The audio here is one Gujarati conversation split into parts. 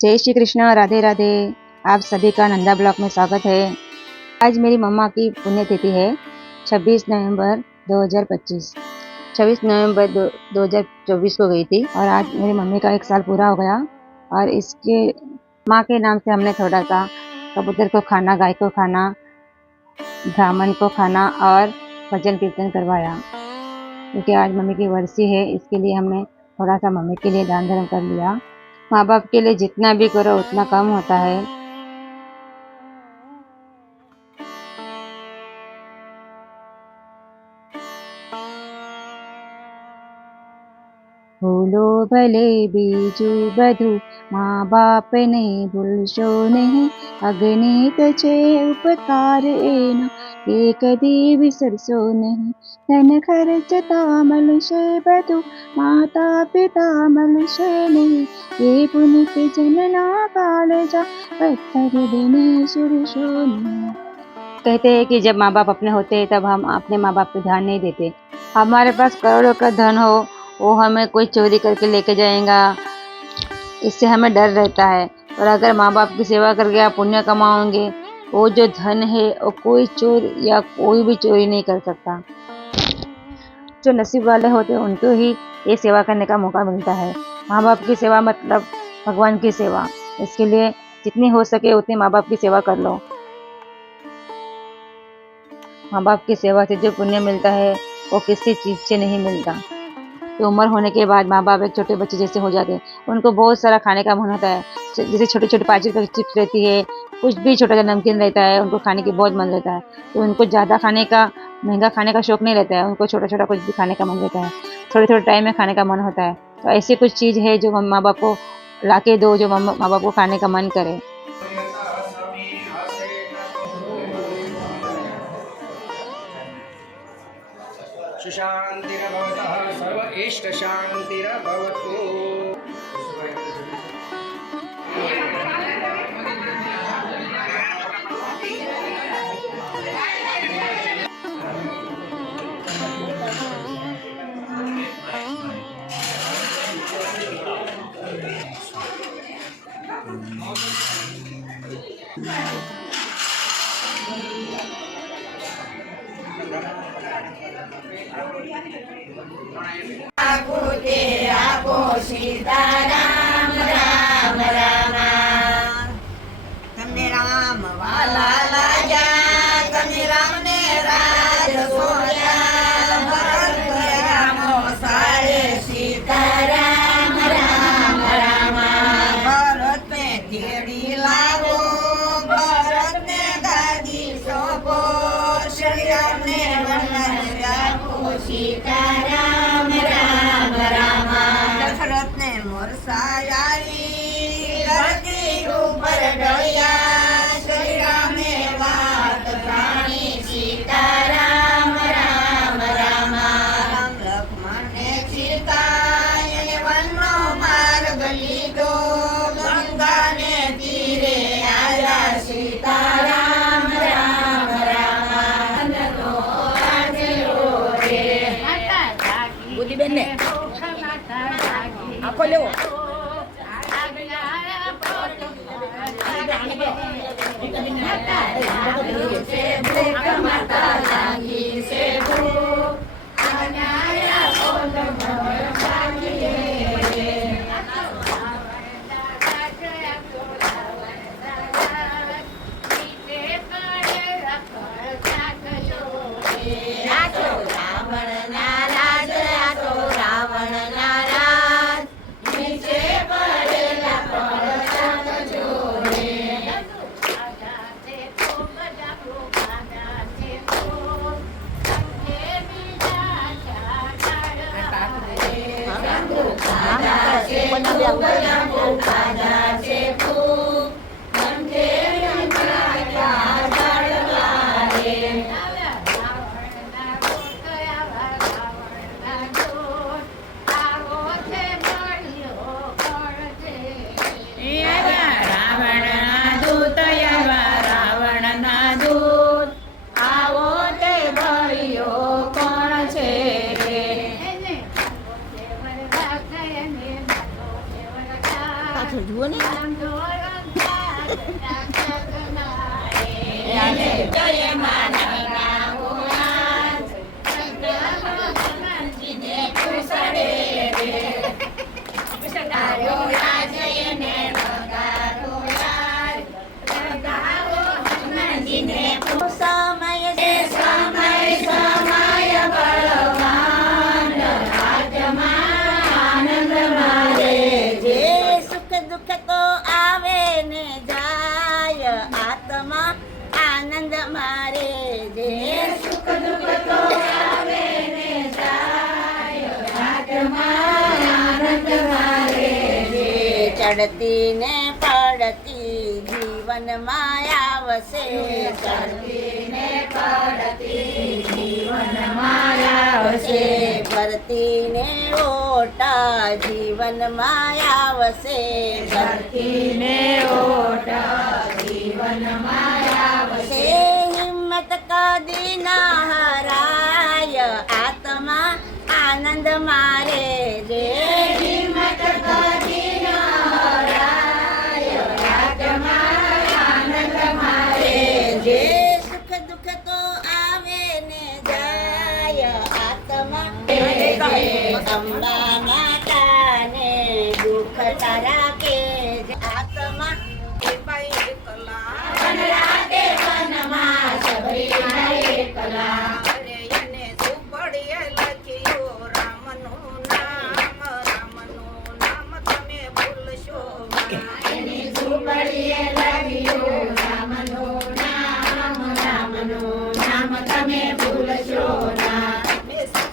जय श्री कृष्ण, राधे राधे। आप सभी का नंदा ब्लॉग में स्वागत है। आज मेरी मम्मा की पुण्यतिथि है 26 नवंबर 2025। 26 नवंबर 2024 को गई थी और आज मेरी मम्मी का 1 साल पूरा हो गया। और इसके माँ के नाम से हमने थोड़ा सा कबूतर को खाना, गाय को खाना, ब्राह्मण को खाना और भजन कीर्तन करवाया, क्योंकि आज मम्मी की वर्षी है। इसके लिए हमने थोड़ा सा मम्मी के लिए दान धर्म कर लिया। माँ बाप के लिए जितना भी करो उतना कम होता है। भूलो भले बीजू बधु, माँ बाप ने भूलशो नहीं। अगणित छे उपकार एना, ये कदी विसरशो नहीं। धन खर्चता मलशे बधु, माता पिता मलशे नहीं। ये पुनित जनना कालजा, पत्थर देने सुरशो नहीं। कहते हैं कि जब माँ बाप अपने होते हैं तब हम अपने माँ बाप पे ध्यान नहीं देते। हमारे पास करोड़ों का धन हो, वो हमें कोई चोरी करके लेके जाएगा, इससे हमें डर रहता है। और अगर माँ बाप की सेवा करके आप पुण्य कमाओगे, वो जो धन है वो कोई चोर या कोई भी चोरी नहीं कर सकता। जो नसीब वाले होते हैं उनको ही ये सेवा करने का मौका मिलता है। माँ बाप की सेवा मतलब भगवान की सेवा। इसके लिए जितनी हो सके उतनी माँ बाप की सेवा कर लो। माँ बाप की सेवा से जो पुण्य मिलता है वो किसी चीज़ से नहीं मिलता। तो उम्र होने के बाद माँ बाप एक छोटे बच्चे जैसे हो जाते हैं। उनको बहुत सारा खाने का मन होता है, जैसे छोटे छोटे 5 रुपये की चिप्स रहती है, कुछ भी छोटा सा नमकीन रहता है, उनको खाने की बहुत मन रहता है। तो उनको ज़्यादा खाने का, महंगा खाने का शौक नहीं रहता है, उनको छोटा छोटा कुछ भी खाने का मन रहता है। थोड़े थोड़े टाइम में खाने का मन होता है। तो ऐसी कुछ चीज़ है जो माँ बाप को ला के दो, जो माँ बाप को खाने का मन करे। सुशांतिर्भवतः सर्व इष्ट शांतिर्भवतु। सीताराम राम राम, तने राम वाला लाजा, तने राम ने राज सोया। भरत रामो सारे सीताराम राम राम। भरत ने तेड़ी लावो, भरत ने गादी सोपो, श्री राम ने वनवास आपो। सीताराम राम राम। दशरथ ने मोरसायारी, धरती ऊपर डोया। श्री राम ने बात प्राणी, सीताराम राम राम। राम लक्ष्मण ने सीता, वनो मार्ग लीधो। गंगा ने तीरे आया, सीताराम राम राम। बोली बेन ने आपको ले माता लागी से જુઓ ને આનંદ મારે જે સુખ દુઃખ તો આવે ને જાય આત્મા આનંદ મારે જે ચડતી ને પડતી જીવનમાં આવશે ચડતી ને પડતી જીવનમાં આવશે ભરતી ને ઓટા જીવનમાં આવશે ભરતી ને ઓટા જીવનમાં આવશે હિંમત કદી ના હરાય આત્મા આનંદ મારે જે હિંમત કદી ના હરાય આત્મા આનંદ મારે જે સુખ દુઃખ તો આવે ને જાય આત્મા અંબા માતાને દુઃખ તારા કે આત્મા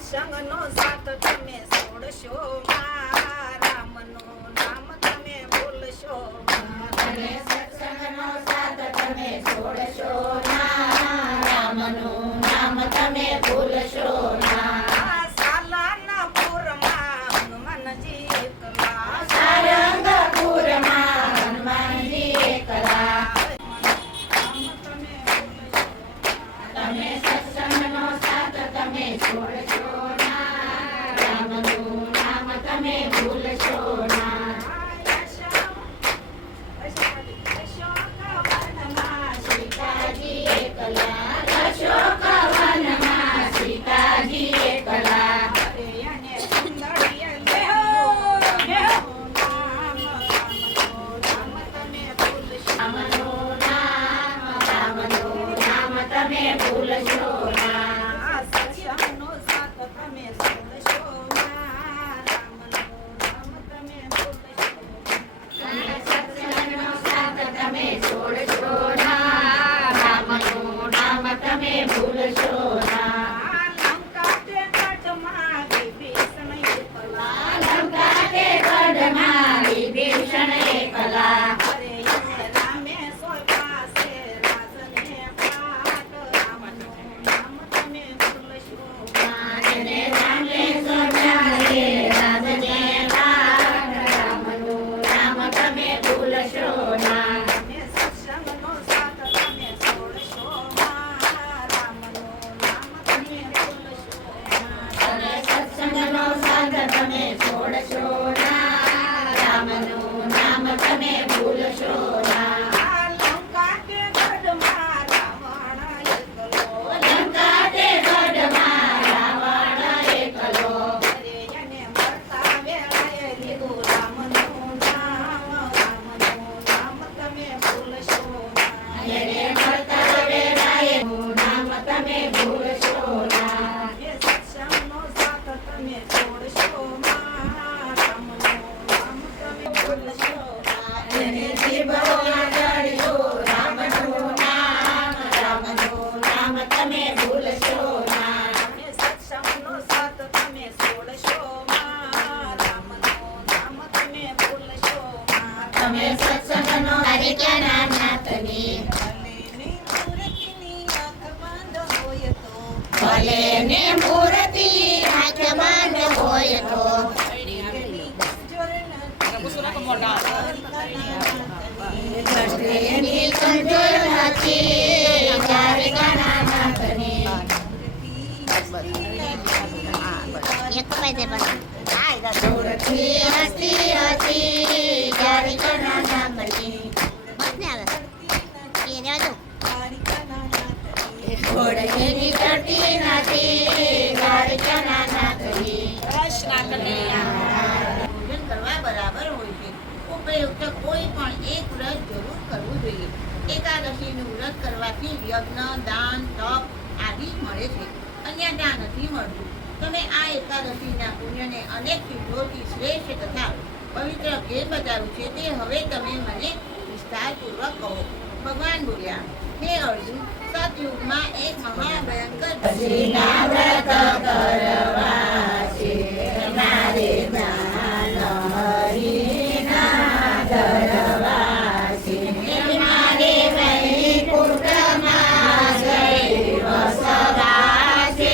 સત્સંગનો સાથ તમે છોડશો રામનો નામ તમે ભૂલશો સત્સંગનો સાથ તમે છોડશો રામનું નામ તમે ભૂલશો સાલાના પુરમાં હનુમાનજી એકલા સારંગપુરમાં હનુમાનજી એકલા તમે સત્સંગનો સાથ તમે છોડશો રામનું નામ તમે ભૂલશો સીતાજી એકલા અશોકવનમાં સીતાજી એકલા રામનું નામ તમે ભૂલશો સત્સંગનો સાથ તમે છોડશો રામનો નામ તમે ભૂલશો સત્સંગનો સાથ તમે છોડશો રામનું નામ તમે ભૂલશો લંકા તે કટમાં વિભીષણ એકલા લંકા તે ગઢમાં વિભીષણ એકલા રામે સોય પાસે રાજને પાટ રામનું નામ તમે ભૂલશો અને રામે સોજારે રાજને પાટ રામનું નામ તમે ભૂલશો તમે સત્સંગનો સાથ તમે છોડશો રામનું નામ તમે ભૂલશો અને સત્સંગનો સાથ તમે છોડશો રામનું નામ તમે ભૂલશો લંકા તે ગઢમાં રાવણ એકલો લંકા તે ગઢમાં રાવણ એકલો એને મરતા વેળાએ લીધું રામનું નામ તમે ભૂલશો એને મળતા વેળાએ નામ તમે ભૂલશો એ સત્સંગનો સાથ તમે છોડશો રામનું નામ તમે ભૂલશો એને જીભમાં જડ્યું રામનું નામ તમે ભૂલશો એ સત્સંગનો સાથ તમે છોડશો રામનું નામ તમે ભૂલશો તમે સત્સંગનો હરિક્યાના નાથની ભલેની મૂર્તિની આંખ બંધ હોય તો ભલે ને મૂર્તિ આંખ બંધ હોય તો દ્રષ્ટિની કંજોર નથી દ્વારિકાના નાથની એક પાય દે બસ મૂર્તિ હસતી હતી દ્વારિકાના નામની. મસ્ત ને આવે એ ને વાતો ઘોડની ચડતી નથી દ્વારિકાના નામની. પૂજન કરવા બરાબર હોય છે. ઉપયુક્ત કોઈ પણ એક વ્રત જરૂર કરવું જોઈએ. એકાદશીનું વ્રત કરવાથી યજ્ઞ દાન તપ આદિ મળે છે. અન્ય દાન નથી મળતું. તમે આ એકાદશીના પુણ્યને અનેક સિદ્ધોથી શ્રેષ્ઠ તથા પવિત્ર કેમ બતાવ્યું છે તે હવે તમે મને વિસ્તારપૂર્વક કહો. ભગવાન બોલ્યા, હે અર્જુન, સતયુગમાં એક મહાભયંકર દશીના વ્રત કરવા છે. મારે જ્ઞાન હરિના ધરવા છે. મારે વૈકુંઠમાં જઈ વસવા છે.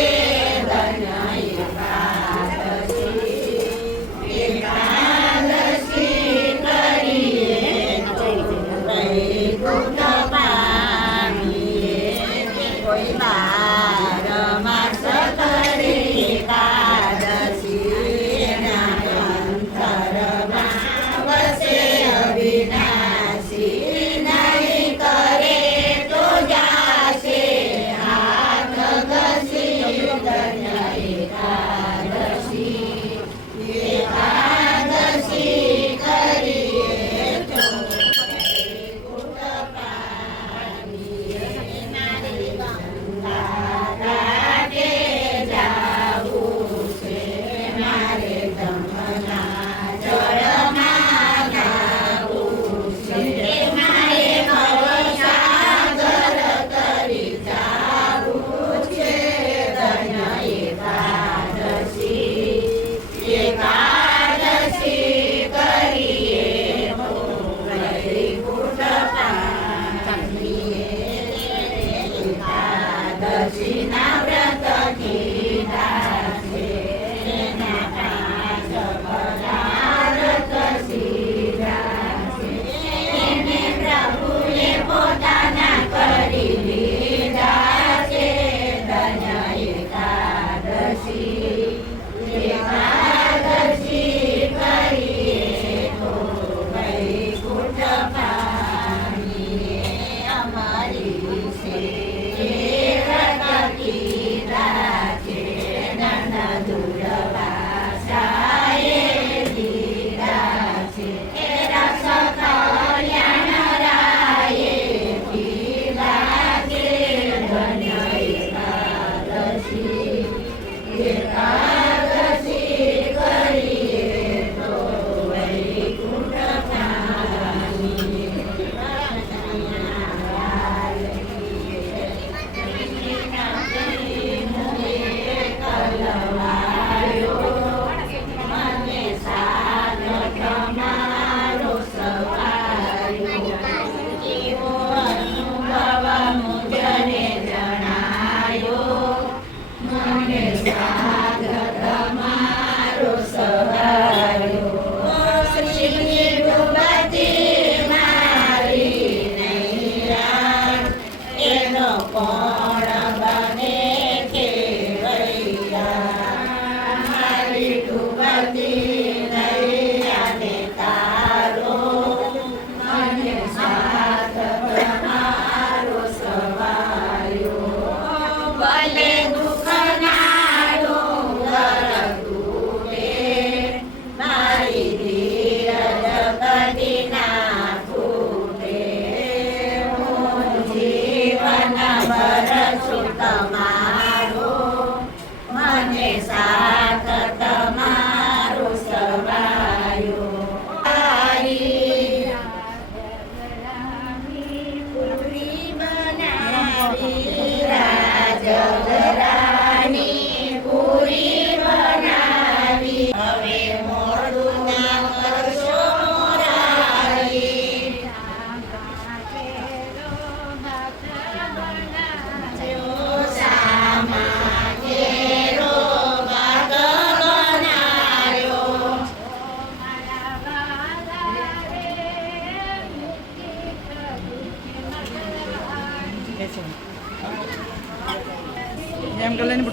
એમ કરી લઈને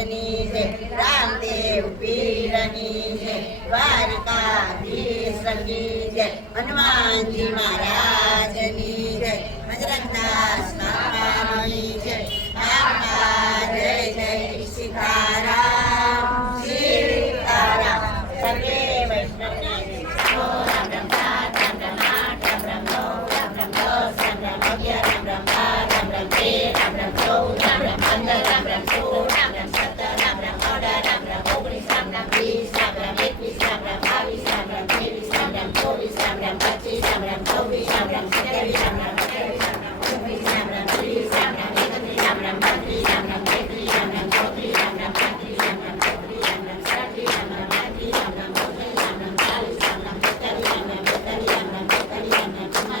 મહારાજની જય, રામદેવ પીરની જય, દ્વારકાધીશ કી જય, હનુમાનજી મહારાજની જય, બજરંગદાસ બાપાની જય, બાપા જય જય સીતારામ સીતારામ. સર્વે વૈષ્ણવને નમો. રામ રામ સાત, રામ રામ આઠ, રામ રામ નવ, રામ રામ દસ, રામ રામ અગિયાર, રામ રામ બાર, રામ રામ તેર, રામ રામ ચૌદ, રામ રામ 15, રામ રામ 16, રામ રામ 17, રામ રામ 18, રામ રામ 19, રામ રામ 20, રામ રામ 21, રામ રામ 22, રામ રામ 23, રામ રામ 24, રામ રામ 25, રામ રામ 26, રામ રામ 27, રામ રામ 28, રામ રામ 29, રામ રામ 30, રામ રામ 31, રામ રામ 32, રામ રામ 33, રામ રામ 34, રામ રામ 35, રામ રામ 36, રામ રામ 37, રામ રામ 38, રામ રામ 39, રામ રામ 40, રામ રામ 41, રામ રામ 42, રામ રામ 43, રામ રામ 44, રામ રામ 45, રામ રામ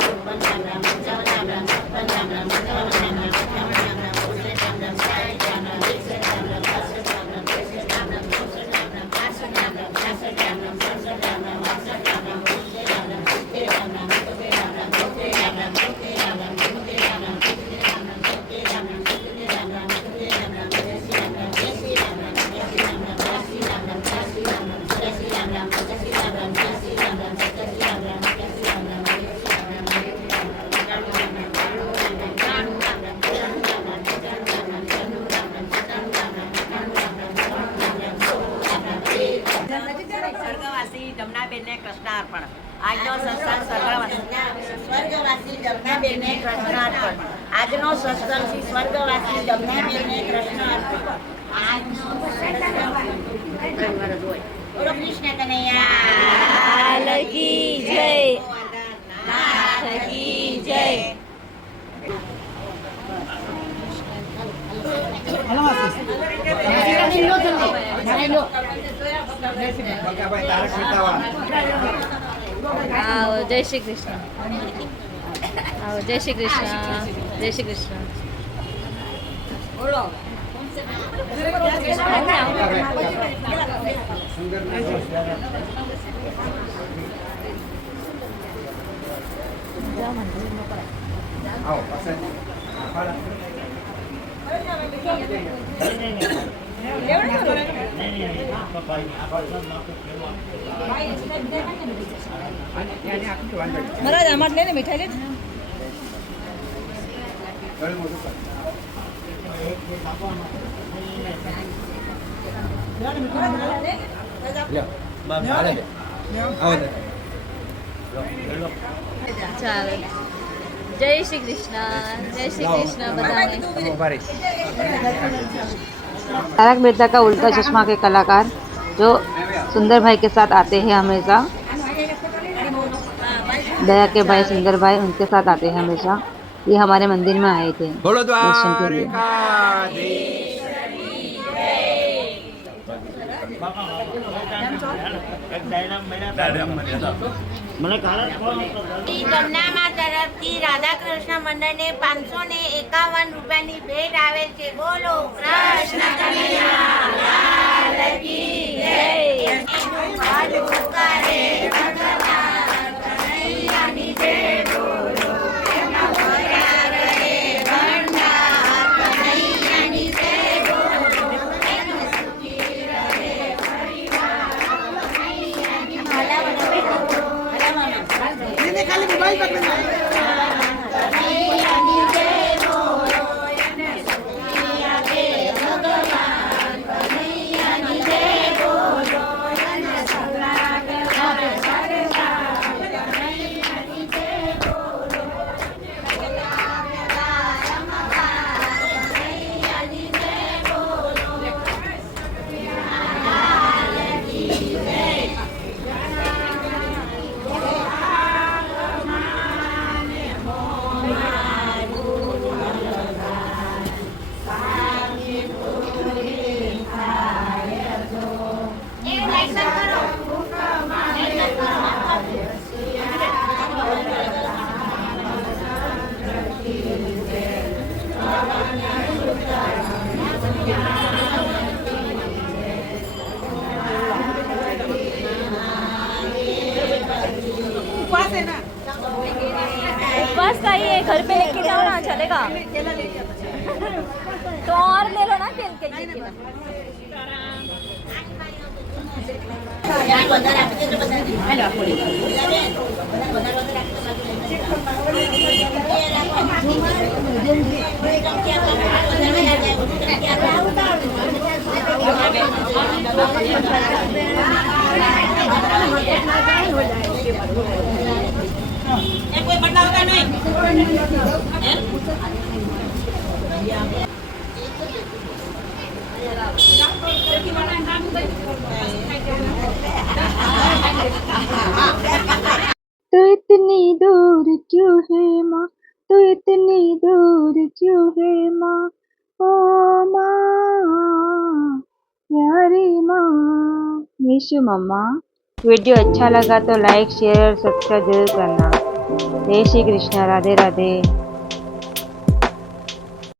46, રામ રામ 47, રામ રામ 48, રામ રામ 49, રામ રામ 50, રામ રામ 51, રામ રામ 52, રામ રામ 53, રામ રામ 54, રામ રામ 55, રામ રામ 56, રામ રામ 57, રામ રામ 58, રામ રામ 59, રામ રામ 60, રામ રામ 61, રામ રામ 62, રામ રામ 63, રામ રામ 64, રામ રામ 65, રામ રામ 66, રામ રામ 67, રામ રામ 68, રામ રામ 69, રામ રામ 70, રામ રામ 71, સ્વર્ગવાસી જમનાબેનને કૃષ્ણાર્પણ. આજનો સત્સંગ સ્વર્ગવાસી જમનાબેનને કૃષ્ણાર્પણ. આજનો સત્સંગ શ્રી સ્વર્ગવાસી જમનાબેનને કૃષ્ણાર્પણ. આજનો બોલો કૃષ્ણ કનૈયા લાલ કી જય, નાથ કી જય. આવો જય શ્રી કૃષ્ણ. આવો જય શ્રી કૃષ્ણ. જય શ્રી કૃષ્ણ. મહારાજ આમાં લઈને મીઠાઈ લે. ચાલો જય શ્રી કૃષ્ણ. જય શ્રી કૃષ્ણ બધાને. तारक मेहता का उल्टा चश्मा के कलाकार जो सुंदर भाई के साथ आते हैं हमेशा, दया के भाई सुंदर भाई उनके साथ आते हैं हमेशा. ये हमारे मंदिर में आए थे दर्शन के लिए. જમનામાં તરફથી રાધાકૃષ્ણ મંડળને 551 રૂપિયાની ભેટ આવે છે. બોલો કૃષ્ણ કનૈયા લાલ કી જય. એનું ભલું કરે ભગવાન કનૈયાની જય. બોલો એના ભર્યા રહે ભંડાર કનૈયાની જય. બોલો એનું સુખી રહે પરિવાર કનૈયાની જય. કનૈયાની જય. બોલો એને સુખી આપે ભગવાન चलेगा तो और ले लो ना केल के जी की कोई बदलाव का नहीं तो इतनी दूर क्यों है माँ, तो इतनी दूर क्यों है माँ, ओ माँ प्यारी माँ। Miss you mamma. वीडियो अच्छा लगा तो लाइक शेयर और सब्सक्राइब जरूर करना। जय श्री कृष्ण, राधे राधे।